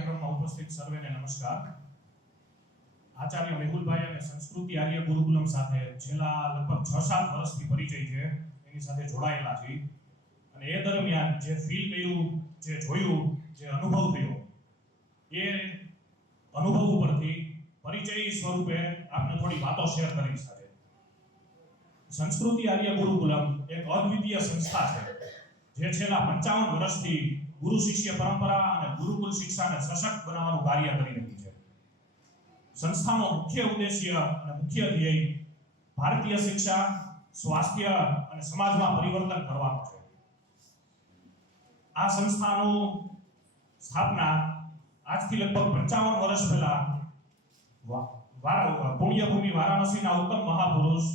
કાર્યક્રમમાં ઉપસ્થિત સર્વેને નમસ્કાર. આચાર્ય મેહુલભાઈ અને સંસ્કૃતિ આર્ય ગુરુકુલમ સાથે છેલ્લા લગભગ છ સાત વર્ષથી પરિચય છે, એની સાથે જોડાયેલા છે અને એ દરમિયાન જે ફીલ કર્યું, જે જોયું, જે અનુભવ થયો, એ અનુભવ ઉપરથી પરિચય સ્વરૂપે આપને થોડી વાતો શેર કરી સાથે સંસ્કૃતિ આર્ય ગુરુકુલમ એક અદ્વિતીય સંસ્થા છે, જે છેલ્લા પંચાવન વર્ષથી ગુરુ શિષ્ય પરંપરા અને ગુરુકુલ શિક્ષાને સશક્ત બનાવવાનું કાર્ય કરી રહી છે. સંસ્થાનો મુખ્ય ઉદ્દેશ્ય અને મુખ્ય ધ્યેય ભારતીય શિક્ષા, સ્વાસ્થ્ય અને સમાજમાં પરિવર્તન કરવાનું છે. આ સંસ્થાનું સ્થાપના આજથી લગભગ પંચાવન વર્ષ પહેલા પુણ્યભૂમિ વારાણસીના ઉત્તમ મહાપુરુષ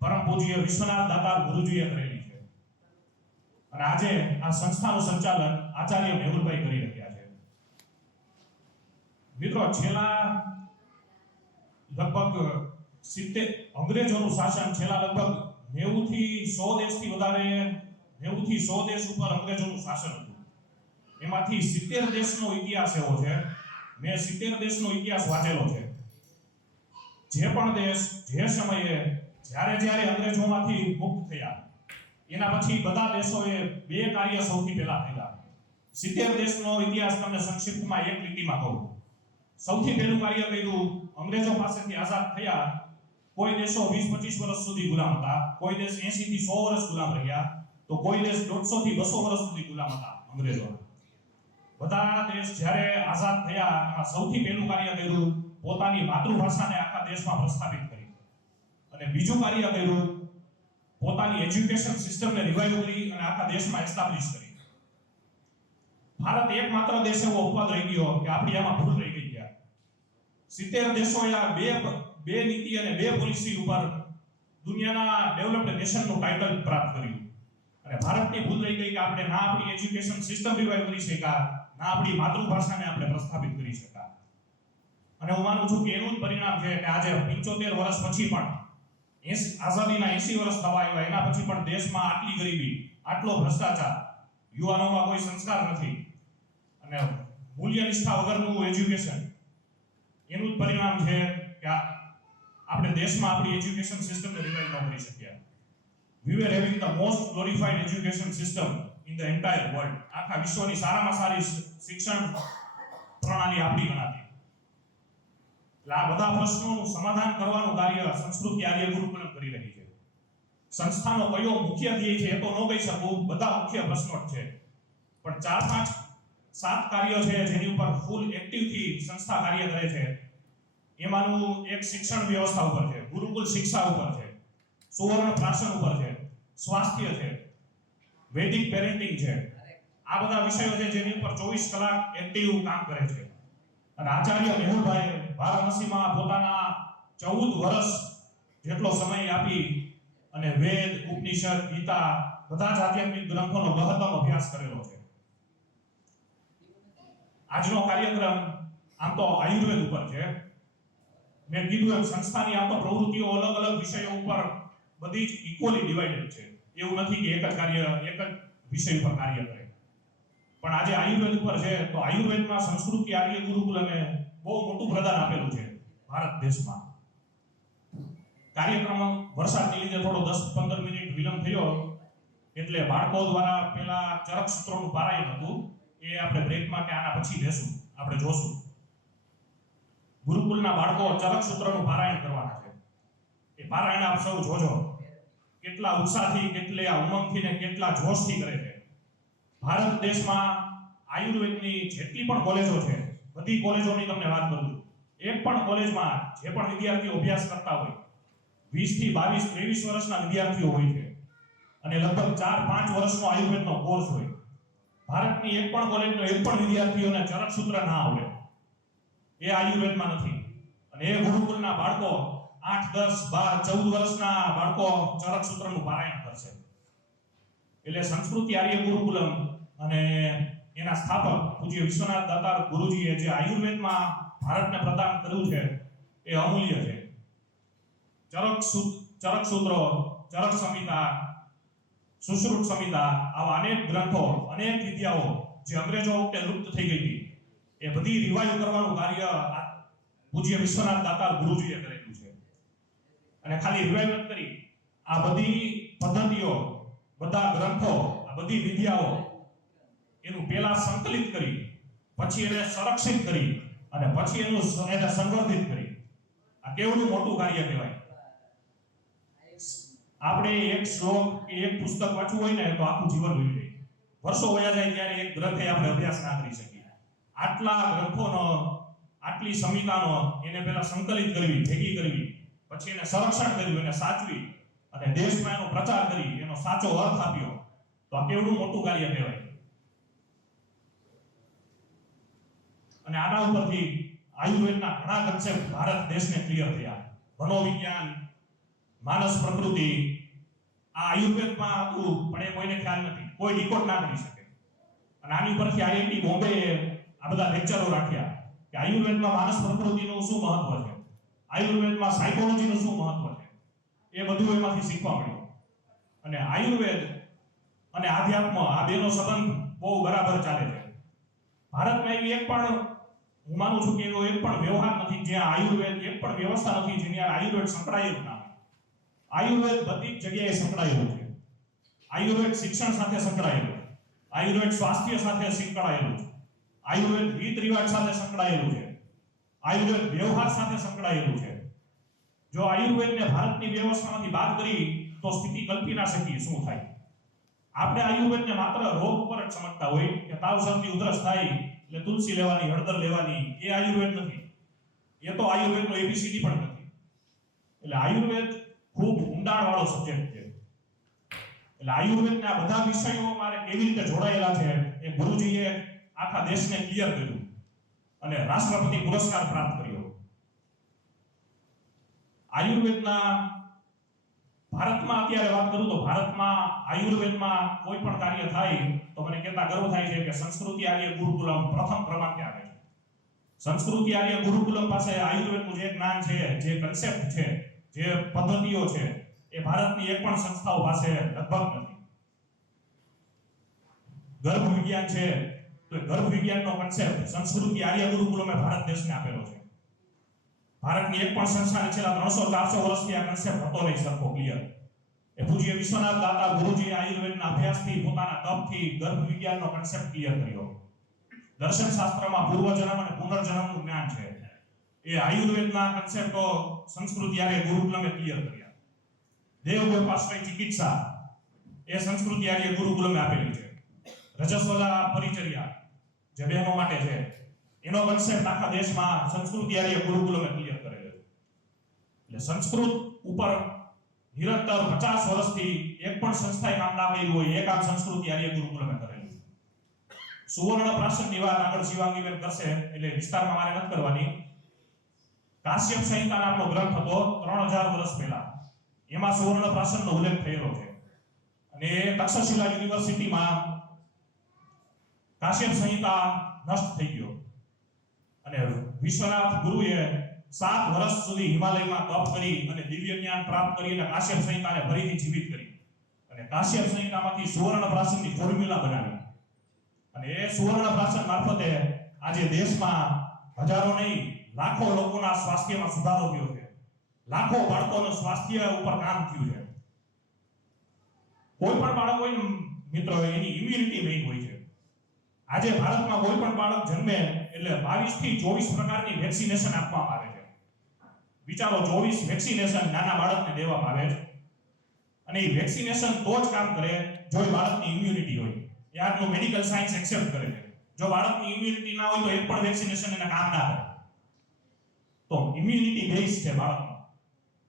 પરમ પૂજ્ય વિશ્વનાથ દાતાર ગુરુજીએ કરેલી અને આજે આ સંસ્થાનું સંચાલન આચાર્ય મેહુલભાઈ કરી રહ્યા છે. મિત્રો, છેલ્લા લગભગ સિત્તેર, અંગ્રેજોનું શાસન છેલ્લા લગભગ નેવું થી સો દેશથી વધારે નેવું થી સો દેશ ઉપર અંગ્રેજોનું શાસન હતું. એમાંથી સિત્તેર દેશનો ઇતિહાસ એવો છે, મેં સિત્તેર દેશનો ઇતિહાસ વાંચેલો છે. જે પણ દેશ, જે સમયે, જ્યારે જ્યારે અંગ્રેજોમાંથી મુક્ત થયા એના પછી બધા દેશોએ બે કાર્ય સૌથી પહેલા કર્યા. સિત્તેર દેશનો ઇતિહાસ તમને સંક્ષિપ્તમાં એક લીટીમાં કહું. સૌથી પહેલું કાર્ય કર્યું, અંગ્રેજો પાસેથી આઝાદ થયા, કોઈ દેશો 20 25 વર્ષ સુધી ગુલામ હતા, કોઈ દેશ એસી થી સો વર્ષ ગુલામ રહ્યા, તો કોઈ દેશ દોઢસો થી બસો વર્ષ સુધી ગુલામ હતા અંગ્રેજો બધા દેશ જ્યારે આઝાદ થયા, એમાં સૌથી પહેલું કાર્ય કર્યું, પોતાની માતૃભાષાને આખા દેશમાં પ્રસ્થાપિત કરી. અને બીજું કાર્ય કર્યું પોતાની એજ્યુકેશન સિસ્ટમને રિવાઇવ કરી અને આખા દેશમાં એસ્ટાબ્લિશ કરી. ભારત એકમાત્ર દેશ એવો અપવાદ રહી ગયો કે આપણી આમાં ભૂલ રહી ગઈ ગયા સિત્તેર દેશોએ આ બે બે નીતિ અને બે પોલિસી ઉપર દુનિયાના ડેવલપ્ડ નેશનનું ટાઇટલ પ્રાપ્ત કર્યું. અને ભારતની ભૂલ રહી ગઈ કે આપણે ના આપણી એજ્યુકેશન સિસ્ટમ રિવાઇવ કરી શકા ના આપણી માતૃભાષાને આપણે પ્રસ્થાપિત કરી શકા અને હું માનું છું કે એનું જ પરિણામ છે કે આજે 75 વર્ષ પછી પણ આઝાદીના 80 વર્ષ થવા આવ્યા એના પછી પણ દેશમાં આટલી ગરીબી, આટલો ભ્રષ્ટાચાર યુવાનોમાં કોઈ સંસ્કાર નથી. અને મૂલ્ય નિષ્ઠા વગરનું એજ્યુકેશન એનું પરિણામ છે કે આપણે દેશમાં આપણી એજ્યુકેશન સિસ્ટમને રિવાઇવ ન કરી શક્યા. We were having the most glorified education system in the entire world આખા વિશ્વની સારામાં સારી શિક્ષણ પ્રણાલી આપણી ગણાતી. આ બધા પ્રશ્નોનું સમાધાન કરવાનું કાર્ય સંસ્કૃતિ આર્ય ગુરુકુલમ કરી રહી છે. સંસ્થાનો કયો મુખ્ય ધ્યેય છે એ તો ન કહી શકું, બધા મુખ્ય પ્રશ્નો જ છે. પણ ચાર પાંચ, સાત કાર્યો છે જેની ઉપર ફૂલ એક્ટિવથી સંસ્થા કાર્ય કરે છે. એમાંનું એક શિક્ષણ વ્યવસ્થા ઉપર છે, ગુરુકુલ શિક્ષા ઉપર છે, સુવર્ણ પ્રાશન ઉપર છે, સ્વાસ્થ્ય છે, વૈદિક પેરેન્ટિંગ છે. આ બધા વિષયો છે જેની ઉપર ચોવીસ કલાક એક્ટિવ કામ કરે છે. અને આચાર્ય મેહુલભાઈ વારાણસીમાં પોતાના ચૌદ વર્ષ જેટલો સમય આપી અને વેદ, ઉપનિષદ, ગીતા બધા જ આધ્યાત્મિક ગ્રંથોનો મહત્તમ અભ્યાસ કરેલો છે. આજનો કાર્યક્રમ આમ તો આયુર્વેદ ઉપર છે. મેં કીધું એમ, સંસ્થાની આમ તો પ્રવૃત્તિઓ અલગ અલગ વિષયો ઉપર બધી જ ઇક્વલી ડિવાઇડેડ છે. એવું નથી કે એક જ કાર્ય, એક જ વિષય ઉપર કાર્ય કરે. પણ આજે આયુર્વેદ ઉપર છે, તો આયુર્વેદમાં સંસ્કૃતિ આર્ય ગુરુકુલમે બહુ મોટું પ્રદાન આપેલું છે ભારત દેશમાં. કાર્યક્રમ વરસાદને લીધે થોડો દસ પંદર મિનિટ વિલંબ થયો. એટલે બાળકો દ્વારા પેલા ચરક સૂત્રોનું પારાયણ હતું. એ આપણે બ્રેકમાં કે આના પછી લેશું. આપણે જોશું. ગુરુકુલના બાળકો ચરક સૂત્રનું પારાયણ કરવાના છે. એ પારાયણ આપ સૌ જોજો. કેટલા ઉત્સાહથી, કેટલા ઉમંગથી ને કેટલા જોશથી કરે છે. ભારત દેશમાં આયુર્વેદની જેટલી પણ કોલેજો છે બધી કોલેજોની તમને વાત કરું છું. એક પણ કોલેજમાં જે પણ વિદ્યાર્થીઓ અભ્યાસ કરતા હોય 20 થી 22 23 વર્ષના વિદ્યાર્થીઓ હોય છે. અને લગભગ 4 5 વર્ષનો આયુર્વેદનો કોર્સ હોય. ભારતની એક પણ કોલેજનો એક પણ વિદ્યાર્થીઓને ચરક સૂત્ર ના આવડે. એ આયુર્વેદમાં નથી. અને એ ગુરુકુલના બાળકો આઠ, દસ, બાર, ચૌદ વર્ષના બાળકો ચરક સૂત્રનું પારાયણ કરશે. એટલે સંસ્કૃતિ આર્ય ગુરુકુલમ અને એના સ્થાપક પૂજ્ય વિશ્વનાથ દાતાર ગુરુજીએ જે આયુર્વેદમાં ભારતને પ્રદાન કર્યું છે, એ અમૂલ્ય છે. ચરક ચરક સૂત્રો, ચરક સંહિતા, સુશ્રુત સંહિતા આવા અનેક ગ્રંથો, અનેક વિદ્યાઓ જે અંગ્રેજો વખતે લુપ્ત થઈ ગઈ હતી, એ બધી રિવાઇવ કરવાનું કાર્ય પૂજ્ય વિશ્વનાથ દાતાર ગુરુજીએ કરેલું છે. અને ખાલી રિવાઇવ કરી આ બધી પદ્ધતિઓ, બધા ગ્રંથો, આ બધી વિદ્યાઓ એનું પહેલા સંકલિત કરી, પછી એને સંરક્ષિત કરી અને પછી એનું એને સંવર્ધિત કરી. આ કેવડું મોટું કાર્ય કહેવાય? આપણે એક શ્લોક કે એક પુસ્તક વાંચવું હોય ને, તો આખું જીવન વહી જાય. વર્ષો વયા જાય ત્યારે એક ગ્રંથે આપણે અભ્યાસ ના કરી શકીએ. આટલા ગ્રંથોનો, આટલી સંહિતાનો એને પહેલા સંકલિત કરવી, ભેગી કરવી, પછી એને સંરક્ષણ કર્યું, એને સાચવી અને દેશમાં એનો પ્રચાર કરી, એનો સાચો અર્થ આપ્યો. તો આ કેવડું મોટું કાર્ય કહેવાય? અને આના ઉપરથી આયુર્વેદના ઘણા કન્સેપ્ટ ભારત દેશને ક્લિયર થયા. મનોવિજ્ઞાન, માનસ પ્રકૃતિ, આ આયુર્વેદમાં હતું, પણ એ કોઈને ખ્યાલ નથી. કોઈ ડિકોડ ના કરી શકે. અને આની ઉપરથી આઈઆઈટી બોમ્બે આ બધા લેક્ચરો રાખ્યા કે આયુર્વેદમાં માનસ પ્રકૃતિનું શું મહત્વ છે? આયુર્વેદમાં સાયકોલોજીનું શું મહત્વ છે? એ બધું એમાંથી શીખવા મળ્યું. અને આયુર્વેદ અને આધ્યાત્મ આ બેનો સંબંધ બહુ બરાબર ચાલે છે. ભારતમાં એવી એક પણ હું માનું છું કે એવો એક પણ વ્યવહાર નથી જ્યાં આયુર્વેદ, એક પણ વ્યવસ્થા નથી જેની આ આયુર્વેદ સંકળાયેલું ના આયુર્વેદ બધી જગ્યાએ સંકળાયેલું છે. આયુર્વેદ શિક્ષણ સાથે સંકળાયેલું આયુર્વેદ સ્વાસ્થ્ય સાથે સંકળાયેલું છે. આયુર્વેદ રીત રિવાજ સાથે સંકળાયેલું છે. આયુર્વેદ વ્યવહાર સાથે સંકળાયેલું છે. જો આયુર્વેદને ભારતની વ્યવસ્થામાંથી બાદ કરી, તો સ્થિતિ કલ્પી ના શકીએ, શું થાય? આપણે આયુર્વેદને માત્ર રોગ ઉપર જ સમજતા હોય કે તાવ શરદી ઉધરસ થાય એટલે તુલસી લેવાની, હળદર લેવાની, એ આયુર્વેદ નથી. એ તો આયુર્વેદનો એબીસીડી પણ નથી. એટલે આયુર્વેદ ખૂબ ઊંડાણ વાળો સબ્જેક્ટ છે. એટલે આયુર્વેદના બધા વિષયો મારે કેવી રીતે જોડાયેલા છે એ ગુરુજીએ આખા દેશને ક્લિયર કર્યું અને રાષ્ટ્રપતિ પુરસ્કાર પ્રાપ્ત કર્યો. આયુર્વેદના ભારતમાં અત્યારે વાત કરું તો ભારતમાં આયુર્વેદમાં કોઈ પણ કાર્ય થાય તો મને કહેતા ગર્વ થાય છે કે સંસ્કૃતિ આર્ય ગુરુકુલમ પ્રથમ ક્રમાંકે આવે છે. સંસ્કૃતિ આર્ય ગુરુકુલમ પાસે આયુર્વેદનું જે જ્ઞાન છે, જે કન્સેપ્ટ છે, જે પદ્ધતિઓ છે, એ ભારતની એક પણ સંસ્થાઓ પાસે લગભગ નથી. ગર્ભ વિજ્ઞાન છે, તો ગર્ભ વિજ્ઞાનનો કન્સેપ્ટ સંસ્કૃતિ આર્ય ગુરુકુલમે ભારત દેશને આપેલો છે. ભારતની એક પણ સંસ્થાને છેલ્લા ત્રણસો ચારસો વર્ષથી આ કન્સેપ્ટ હતો નહીં, સરખો ક્લિયર એ પૂજ્ય વિશ્વનાથ દાતા ગુરુજી આયુર્વેદના અભ્યાસથી પોતાના તપથી ગર્ભ વિજ્ઞાનનો કન્સેપ્ટ ક્લિયર કર્યો. દર્શન શાસ્ત્રમાં પૂર્વજન્મ અને પુનર્જન્મનું જ્ઞાન છે. એ આયુર્વેદના કન્સેપ્ટો સંસ્કૃતિ આર્ય ગુરુકુલમે ક્લિયર કર્યા. દેવ ગોપાશ્રય ચિકિત્સા એ સંસ્કૃતિ આર્ય ગુરુકુલમે આપેલી છે. રજસ્વલા પરિચર્યા જે બહેનો માટે છે. એનો કન્સેપ્ટ આખા દેશમાં સંસ્કૃતિ આર્ય ગુરુકુલમે એટલે સંસ્કૃત ઉપર નિરંતર પચાસ વર્ષથી એક પણ સંસ્થાએ કામ ના કર્યું હોય એ કામ સંસ્કૃતિ આર્ય ગુરુકુલમે કરેલું. છે સુવર્ણ પ્રાશનની વાત આગળ શિવાંગીબેન કરશે, એટલે વિસ્તારમાં મારે નથી કરવાની. કાશ્યપ સંહિતા નામનો ગ્રંથ હતો ત્રણ હજાર વર્ષ પહેલા. એમાં સુવર્ણ પ્રાશનનો ઉલ્લેખ થયેલો છે. અને તક્ષશિલા યુનિવર્સિટીમાં કાશ્યપ સંહિતા નષ્ટ થઈ ગયો. અને વિશ્વનાથ ગુરુએ સાત વર્ષ સુધી હિમાલયમાં તપ કરી અને દિવ્ય જ્ઞાન પ્રાપ્ત કરી અને કાશ્યપ સંહિતાને ફરીથી જીવિત કરી. અને કાશ્યપ સંહિતામાંથી સુવર્ણ પ્રાસનની ફોર્મ્યુલા બનાવી. અને એ સુવર્ણ પ્રાસન મારફતે આજે દેશમાં હજારો નહીં, લાખો લોકોના સ્વાસ્થ્યમાં સુધારો થયો છે. લાખો બાળકોનું સ્વાસ્થ્ય ઉપર કામ થયું છે. કોઈ પણ બાળક હોય મિત્રો, એની ઇમ્યુનિટી નહીં હોય છે. આજે ભારતમાં કોઈ પણ બાળક જન્મે એટલે 22 થી 24 પ્રકારની વેક્સિનેશન આપવામાં આવે. વિચારો 24 વેક્સિનેશન નાના બાળકને દેવામાં આવે છે. અને એ વેક્સિનેશન તો જ કામ કરે જો એ બાળકની ઇમ્યુનિટી હોય. એ આજનું મેડિકલ સાયન્સ એક્સેપ્ટ કરે છે. જો બાળકની ઇમ્યુનિટી ના હોય તો એક પણ વેક્સિનેશન એને કામ ના કરે. તો ઇમ્યુનિટી બેઝ છે બાળકમાં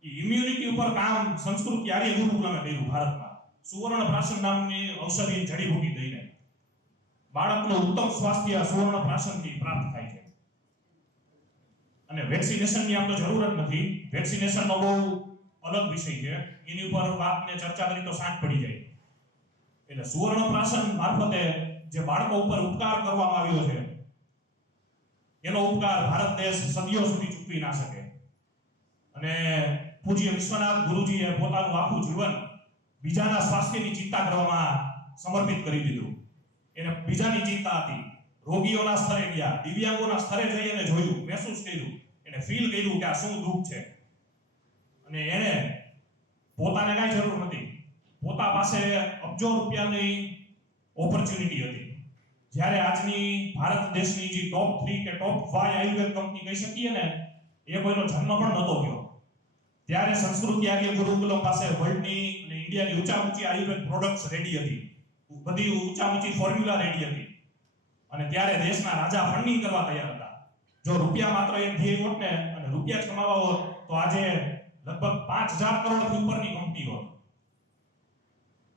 એ ઇમ્યુનિટી ઉપર કામ સંસ્કૃતિ આર્ય ગુરુકુલમે કર્યું ભારતમાં. સુવર્ણ પ્રાશન નામની ઔષધિ જડીબૂટી દઈને. બાળકનું ઉત્તમ સ્વાસ્થ્ય સુવર્ણ પ્રાશનથી પ્રાપ્ત થાય. અને વેક્સિનેશનની આમ તો જરૂર જ નથી. વેક્સિનેશનનો બહુ અલગ વિષય છે. એની ઉપર વાતને ચર્ચા કરી તો સાંજ પડી જાય. એટલે સુવર્ણ પ્રાશન મારફતે જે બાળકો ઉપર ઉપકાર કરવામાં આવ્યો છે, એનો ઉપકાર ભારત દેશ સદીઓ સુધી ચૂકવી ના શકે. અને પૂજ્ય વિશ્વનાથ ગુરુજીએ પોતાનું આખું જીવન બીજાના સ્વાસ્થ્યની ચિંતા કરવામાં સમર્પિત કરી દીધું. એને બીજાની ચિંતા હતી. રોગીઓના સ્તરે ગયા, દિવ્યાંગોના સ્તરે જઈ અને જોયું, મહેસૂસ કર્યું. એને ફીલ કર્યું કે આ શું દુઃખ છે. અને એને પોતાને કાંઈ જરૂર નથી. પોતા પાસે અબજો રૂપિયાની ઓપોર્ચ્યુનિટી હતી. જ્યારે આજની ભારત દેશની જે ટોપ થ્રી કે ટોપ ફાઈવ આયુર્વેદ કંપની કહી શકીએ ને, એ કોઈનો જન્મ પણ નહોતો થયો. ત્યારે સંસ્કૃતિ આર્ય ગુરુકુલમ પાસે વર્લ્ડની અને ઇન્ડિયાની ઊંચા ઊંચી આયુર્વેદ પ્રોડક્ટ્સ રેડી હતી. બધી ઊંચા ઊંચી ફોર્મ્યુલા રેડી હતી. અને ત્યારે દેશના રાજા ફંડિંગ કરવા તૈયાર હતા. જો રૂપિયા માત્ર એક ધ્યેય હોત ને અને રૂપિયા જ કમાવા હોત, તો આજે લગભગ પાંચ હજાર કરોડથી ઉપરની કંપની હોત.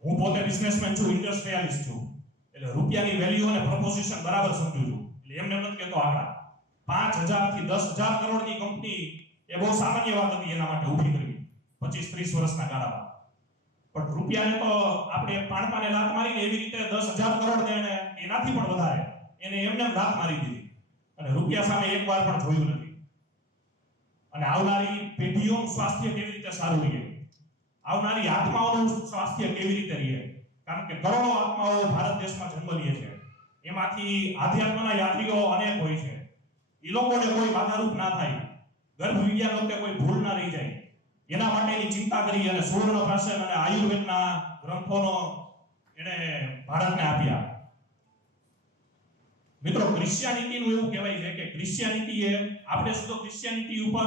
હું પોતે બિઝનેસમેન છું ઇન્ડસ્ટ્રીયાલિસ્ટ છું. એટલે રૂપિયાની વેલ્યુ અને પ્રપોઝિશન બરાબર સમજુ છું. એટલે એમને નથી કહેતો આંકડા પાંચ હજારથી દસ હજાર કરોડની કંપની એ બહુ સામાન્ય વાત હતી એના માટે ઊભી કરવી. પચીસ ત્રીસ વર્ષના ગાળામાં. પણ રૂપિયાને તો આપણે પાણપાને લાત મારીને એવી રીતે દસ હજાર કરોડ ને એનાથી પણ વધારે એને એમને એમ લાત મારી દીધી. અને રૂપિયા સામે એકવાર પણ જોયું નથી. અને આવનારી પેઢીઓનું સ્વાસ્થ્ય કેવી રીતે સારું રહે? આવનારી આત્માઓનું સ્વાસ્થ્ય કેવી રીતે રહે? કારણ કે કરોડો આત્માઓ ભારત દેશમાં જન્મ લે છે. એમાંથી આધ્યાત્મના યાત્રીઓ અનેક હોય છે. એ લોકોને કોઈ બાધારૂપ ના થાય. ગર્ભ વિજ્ઞાન વખતે કોઈ ભૂલ ના રહી જાય. એના માટેની ચિંતા કરી અને સુવર્ણ પ્રાશન અને આયુર્વેદના ગ્રંથોનો એને ભારતને આપ્યા. મિત્રો ક્રિશ્ચિયાનિટીનું એવું કહેવાય છે કે ક્રિશ્ચિયાનિટી એ આપણે સીધો ક્રિશ્ચિયાનિટી ઉપર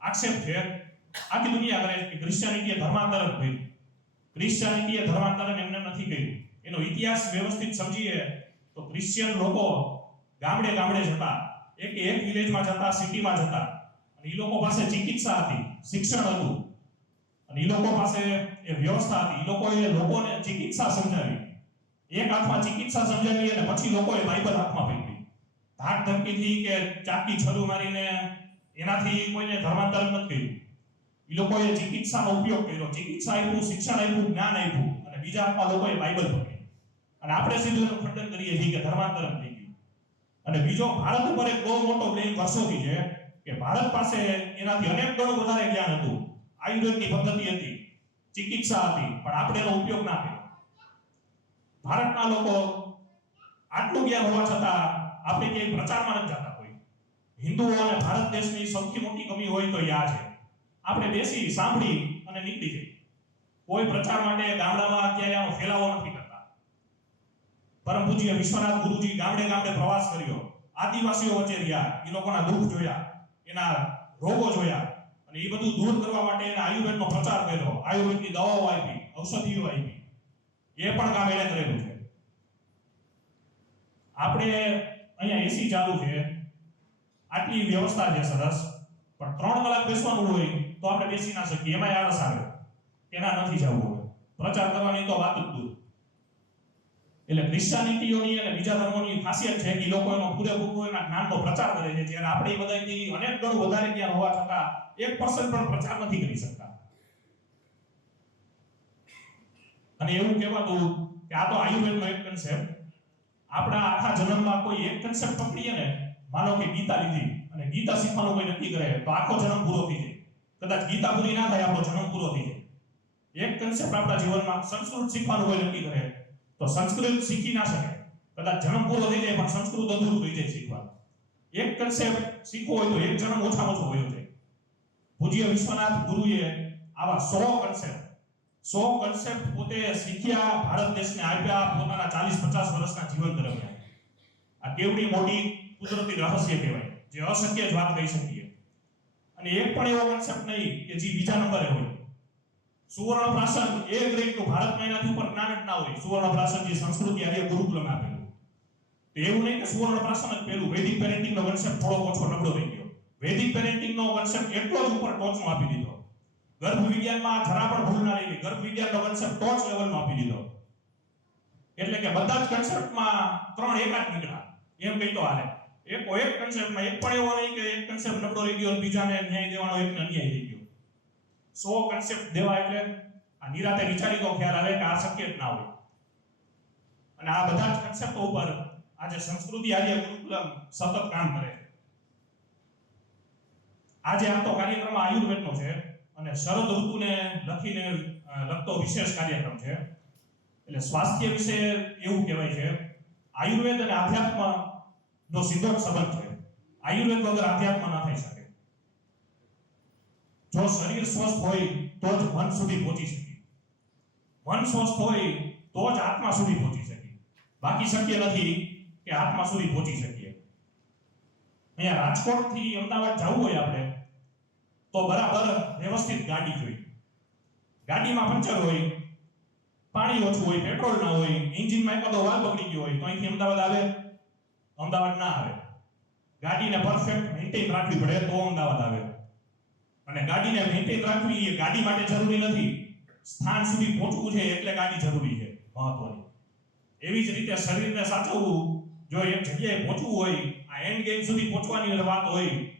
આક્ષેપ છે. આખી દુનિયા કરે છે કે ક્રિશ્ચિયાનિટીએ ધર્માંતરણ કર્યું. ક્રિશ્ચિયાનિટીએ ધર્માંતરણ એમને નથી કર્યું. એનો ઇતિહાસ વ્યવસ્થિત સમજીએ તો ક્રિશ્ચિયન લોકો ગામડે ગામડે જતા, એક એક વિલેજમાં જતા સિટીમાં જતા. અને એ લોકો પાસે ચિકિત્સા હતી, શિક્ષણ હતું. અને એ લોકો પાસે એ વ્યવસ્થા હતી. એ લોકોએ લોકોને ચિકિત્સા સમજાવી. એક હાથમાં ચિકિત્સા સમજાવી અને પછી લોકોએ બાઇબલ હાથમાં પકડી ધાક ધમકીથી કે ચાકી છરું મારીને એનાથી કોઈને ધર્માંતરણ નથી કર્યું. એ લોકોએ ચિકિત્સાનો ઉપયોગ કર્યો. ચિકિત્સા આપ્યું, શિક્ષણ આપ્યું, જ્ઞાન આપ્યું અને બીજા હાથમાં લોકોએ બાઇબલ પકડી અને આપણે સીધું એનું ખંડન કરીએ છીએ કે ધર્માંતરણ થઈ ગયું. અને બીજો ભારત ઉપર એક બહુ મોટો બ્લેમ વર્ષોથી છે કે ભારત પાસે એનાથી અનેક ગણું વધારે જ્ઞાન હતું. આયુર્વેદની પદ્ધતિ હતી. ચિકિત્સા હતી. પણ આપણે એનો ઉપયોગ ના કર્યો ભારતના લોકો આટલું જ્ઞાન હોવા છતાં આપણે ક્યાંય પ્રચારમાં નથી જતા કોઈ. હિન્દુઓ અને ભારત દેશની સૌથી મોટી કમી હોય તો આ છે. આપણે બેસી, સાંભળી અને નીકળી જઈએ. કોઈ પ્રચાર માટે ગામડામાં અત્યારે આનો ફેલાવો નથી કરતા. પરમ પૂજ્ય વિશ્વનાથ ગુરુજી ગામડે ગામડે પ્રવાસ કર્યો. આદિવાસીઓ વચ્ચે રહ્યા. એ લોકોના દુઃખ જોયા, એના રોગો જોયા અને એ બધું દૂર કરવા માટે આયુર્વેદનો પ્રચાર કર્યો. આયુર્વેદની દવાઓ આપી, ઔષધિઓ આપી. એ પણ કામ એને કરેલું છે. આપણે અહીંયા એસી ચાલુ છે. આટલી વ્યવસ્થા છે સરસ. પણ ત્રણ કલાક બેસવાનું હોય તો આપણે બેસી ના શકીએ. એમાંય આળસ આવે. એના નથી જવું હોય પ્રચાર કરવાની તો વાત જ દૂર. એટલે ક્રિશ્ચિયાનિટીઓની અને બીજા ધર્મોની ખાસિયત છે કે લોકો એનો પૂરેપૂરો એના જ્ઞાનનો પ્રચાર કરે છે. જ્યારે આપણે બધાથી અનેક ગણું વધારે જ્ઞાન હોવા છતાં એક પર્સન્ટ પણ પ્રચાર નથી કરી શકતા. અને એવું કહેવાતું કે આ તો આયુર્વેદનો એક કન્સેપ્ટ આપણા આખા જન્મમાં કોઈ એક કન્સેપ્ટ પકડીએ ને, માનો કે ગીતા લીધી અને ગીતા શીખવાનું કોઈ નક્કી કરે, તો આખો જન્મ પૂરો થઈ જાય. કદાચ ગીતા પૂરી ના થાય, આપણો જન્મ પૂરો થઈ જાય. એક કન્સેપ્ટ આપણા જીવનમાં સંસ્કૃત શીખવાનું કોઈ નક્કી કરે, તો સંસ્કૃત શીખી ના શકે. કદાચ જન્મ પૂરો થઈ જાય, પણ સંસ્કૃત અધૂરું થઈ જાય શીખવા. એક કન્સેપ્ટ શીખવો હોય તો એક જન્મ ઓછામાં ઓછો વયો જાય. પૂજ્ય વિશ્વનાથ ગુરુએ આવા સો કન્સેપ્ટ સો કન્સેપ્ટ પોતે શીખ્યા, ભારત દેશને આપ્યા, પોતાના ચાલીસ પચાસ વર્ષના જીવન દરમિયાન. આ કેવડી મોટી કુદરતી રહસ્ય કહેવાય, જે અશક્ય જ વાત કહી શકીએ. અને એક પણ એવો કન્સેપ્ટ નહીં કે જે બીજા નંબરે હોય. સુવર્ણ પ્રાસન એ ગ્રેડનું ભારતમાં એનાથી ઉપર જ્ઞાન જ ના હોય. સુવર્ણ પ્રાસન જે સંસ્કૃતિ આજે ગુરુકુલમ આપેલું. તો એવું નહીં કે સુવર્ણ પ્રાસન જ પેલું વૈદિક પેરેન્ટિંગનો કન્સેપ્ટ થોડો ઓછો નબળો થઈ ગયો. વૈદિક પેરેન્ટિંગનો કન્સેપ્ટ એટલો જ ઉપર ટોચનો આપી દીધો. ગર્ભ વિજ્ઞાનમાં જરા પણ ભૂલ ના રહી ગર્ભ વિજ્ઞાનનો કન્સેપ્ટ ટોચ લેવલનો આપી દીધો. એટલે કે બધા જ કન્સેપ્ટમાં ત્રણ એકાદ નીકળ્યા. એમ કહી તો હાલે. એક એક કન્સેપ્ટમાં એક પણ એવો નહીં કે એક કન્સેપ્ટ નબળો રહી ગયો બીજાને ન્યાય દેવાનો એકને અન્યાય થઈ ગયો. સો કન્સેપ્ટ દેવા એટલે આ નિરાતે વિચારી તો ખ્યાલ આવે કે આ શક્ય જ ના હોય. અને આ બધા જ કન્સેપ્ટો ઉપર આજે સંસ્કૃતિ આર્ય ગુરુકુલમ સતત કામ કરે છે. આજે આમ તો કાર્યક્રમ આયુર્વેદનો છે. અને શરદ ઋતુને લખીને લગતો વિશેષ કાર્યક્રમ છે. એટલે સ્વાસ્થ્ય વિશે એવું કહેવાય છે, આયુર્વેદ અને આધ્યાત્મ નો સીધો સંબંધ છે. આયુર્વેદ વગર આધ્યાત્મ ના થઈ શકે. જો શરીર સ્વસ્થ હોય, તો જ મન સુધી પહોંચી શકે. મન સ્વસ્થ હોય, તો જ આત્મા સુધી પહોંચી શકે. બાકી શક્ય નથી કે આત્મા સુધી પહોંચી શકીએ. અહીંયા રાજકોટથી અમદાવાદ જવું હોય આપણે તો બરાબર વ્યવસ્થિત ગાડી જોઈએ ગાડીમાં પંચર હોય, પાણી ઓછું હોય, પેટ્રોલ ના હોય, એન્જિનમાં એકાદો વાલ બગડી ગયો હોય, તો અહીંથી અમદાવાદ આવે? અમદાવાદ ના આવે. ગાડીને પરફેક્ટ મેન્ટેન રાખવી પડે, તો અમદાવાદ આવે. અને ગાડીને મેન્ટેન રાખવી એ ગાડી માટે જરૂરી નથી. સ્થાન સુધી પહોંચવું છે એટલે ગાડી જરૂરી છે, મહત્વની. એવી જ રીતે શરીરને સાચવવું, જો એક જગ્યાએ પહોંચવું હોય, આ એન્ડ ગેમ સુધી પહોંચવાની વાત હોય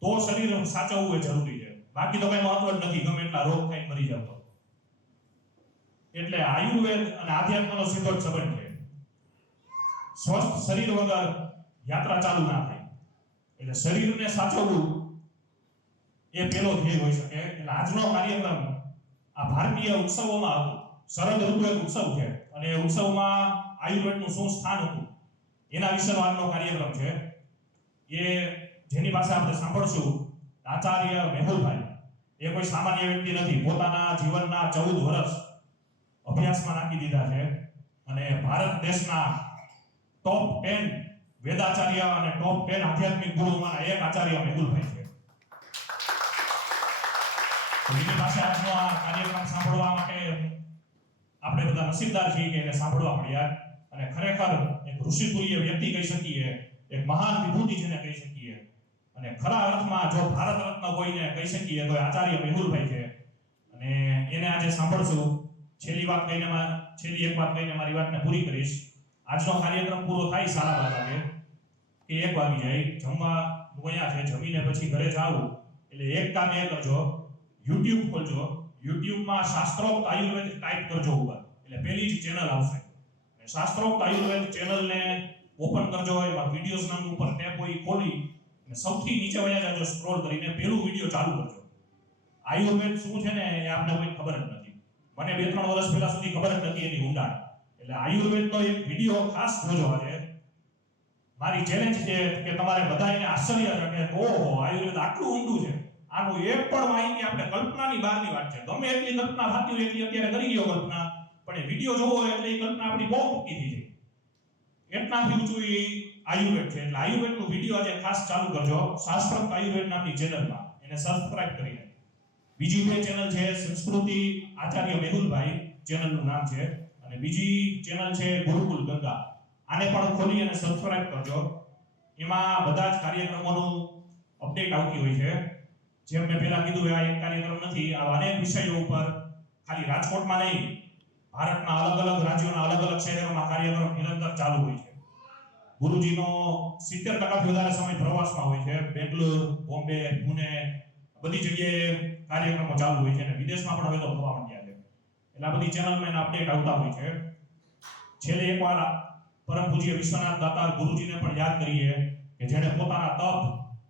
તો શરીર સાચવવું એ જરૂરી છે. બાકી તો કઈ મહત્વ જ નથી, ગમે એટલા રોગ થાય મરી જાવ તો. એટલે આયુર્વેદ અને આધ્યાત્મનો સીધો જ સંબંધ છે. સ્વસ્થ શરીર વગર યાત્રા ચાલુ ના થાય. એટલે શરીરને સાચવવું એ પેલો ધ્યેય હોઈ શકે. એટલે આજનો કાર્યક્રમ આ ભારતીય ઉત્સવોમાં હતો. શરદ ઋતુ એક ઉત્સવ છે અને એ ઉત્સવમાં આયુર્વેદનું શું સ્થાન હતું? એના વિશેનો આજનો કાર્યક્રમ છે. એ જેની પાસે આપણે સાંભળશું, આચાર્ય મેહુલભાઈ. એ કોઈ સામાન્ય વ્યક્તિ નથી. પોતાના જીવનના ચૌદ વર્ષ અભ્યાસમાં નાખી દીધા છે અને ભારત દેશના ટોપ ટેન વેદાચાર્ય અને ટોપ ટેન આધ્યાત્મિક ગુરુમાંના એક આચાર્ય મેહુલભાઈ છે. એની પાસે આજનો આ કાર્યક્રમ સાંભળવા માટે આપણે બધા નસીબદાર છીએ કે એને સાંભળવા મળ્યા અને ખરેખર એક ઋષિતુલ્ય વ્યક્તિ કહી શકીએ, એક મહાન વિભૂતિ જેને કહી શકીએ. અને ખરા અર્થમાં જો ભારત રત્ન કોઈને કહી શકીએ તો આચાર્ય મેહુલભાઈ છે. અને એને આજે સાંભળશું. છેલ્લી વાત કહીને છેલ્લી એક વાત કહીને મારી વાતને પૂરી કરીશ. આજનો કાર્યક્રમ પૂરો થાય સારા વાગે. કે એક વાગી જાય. જમવા ગયા છે. જમીને પછી ઘરે જાવું એટલે એક કામ એ કરજો. યુટ્યુબ ખોલજો. યુટ્યુબમાં શાસ્ત્રોક્ત આયુર્વેદ ટાઈપ કરજો ઉપર. એટલે પેલી જ ચેનલ આવશે. શાસ્ત્રોક્ત આયુર્વેદ ચેનલને ઓપન કરજો. એમાં વિડીયોઝ નામનું ઉપર ટેપ હોય ખોલી સૌથી નીચે વયા જાજો સ્ક્રોલ કરીને પેલું વીડિયો ચાલુ કરજો. આયુર્વેદ શું છે ને એ આપને કોઈ ખબર જ નથી. મને બે ત્રણ વર્ષ પહેલા સુધી ખબર જ નથી એની ઊંડાણ. એટલે આયુર્વેદનો એક વીડિયો ખાસ જોજો આજે. મારી ચેલેન્જ છે કે તમારે બધાને આશ્ચર્ય લાગે ઓહો, આયુર્વેદ આટલું ઊંડું છે. આનું એક પણ માહિતી આપણે કલ્પનાની બહારની વાત છે. ગમે એટલી કલ્પના થતી હોય એટલી અત્યારે કરી ગયો કલ્પના. પણ એ વીડિયો જોવો એટલે એ કલ્પના આપણી બહુ મૂકી થઈ જાય. એટલાથી ઊંચું આયુર્વેદ છે. એટલે આયુર્વેદનો વીડિયો આજે ખાસ ચાલુ કરજો. શાસ્ત્રોક્ત આયુર્વેદ નામની ચેનલમાં એને સબસ્ક્રાઇબ કરીને. બીજી બે ચેનલ છે સંસ્કૃતિ આચાર્ય મેહુલભાઈ. ચેનલનું નામ છે. અને બીજી ચેનલ છે ગુરુકુલ ગંગા. આને પણ ખોલી અને સબસ્ક્રાઇબ કરજો. એમાં બધા જ કાર્યક્રમોનું અપડેટ આવતી હોય છે. જેમ મેં પહેલા કીધું, આ એક કાર્યક્રમ નથી. આવા અનેક વિષયો ઉપર ખાલી રાજકોટમાં નહીં, ભારતના અલગ અલગ રાજ્યોના અલગ અલગ શહેરોમાં કાર્યક્રમ નિરંતર ચાલુ હોય છે. ગુરુજીનો સિત્તેર ટકાથી વધારે સમય પ્રવાસમાં હોય છે. બેંગ્લોર, બોમ્બે, પુણે, બધી જગ્યાએ કાર્યક્રમો ચાલુ હોય છે અને વિદેશમાં પણ હવે તો થવા માંડ્યા છે. એટલે આ બધી ચેનલમાં એના અપડેટ આવતા હોય છે. છેલ્લે એકવાર પરમ પૂજ્ય વિશ્વનાથ દાતા ગુરુજીને પણ યાદ કરીએ કે જેણે પોતાના તપ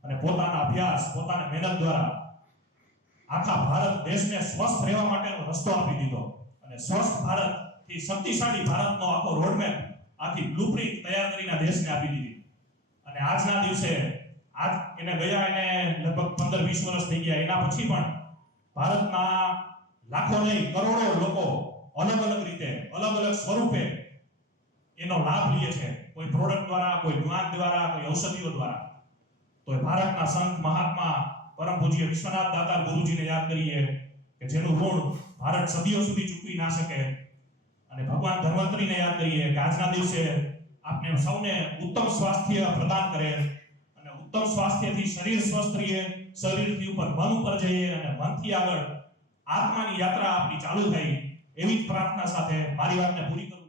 અને પોતાના અભ્યાસ, પોતાની મહેનત દ્વારા આખા ભારત દેશને સ્વસ્થ રહેવા માટેનો રસ્તો આપી દીધો. અને સ્વસ્થ ભારતથી શક્તિશાળી ભારતનો આખો રોડમેપ આખી બ્લુપ્રિન્ટ તૈયાર કરીને દેશને આપી દીધી. અને આજના દિવસે આજ એને ગયા એને લગભગ પંદર વીસ વર્ષ થઈ ગયા. એના પછી પણ ભારતના લાખો નહીં, કરોડો લોકો અલગ અલગ રીતે, અલગ અલગ સ્વરૂપે એનો લાભ લે છે. કોઈ પ્રોડક્ટ દ્વારા, કોઈ જ્ઞાન દ્વારા, કોઈ ઔષધિઓ દ્વારા. તો ભારતના સંત મહાત્મા પરમ પૂજ્ય વિશ્વનાથ દાતા ગુરુજીને યાદ કરીએ કે જેનું ઋણ ભારત સદીઓ સુધી ચૂકવી ના શકે. અને ભગવાન ધન્વંતરીને યાદ કરીએ કે આજના દિવસે આપને સૌને ઉત્તમ સ્વાસ્થ્ય પ્રદાન કરે અને ઉત્તમ સ્વાસ્થ્યથી શરીર સ્વસ્થ રહે શરીરથી ઉપર મન ઉપર જઈએ અને મનથી આગળ આત્માની યાત્રા આપણી ચાલુ થાય એવી જ પ્રાર્થના સાથે મારી વાતને પૂરી કરું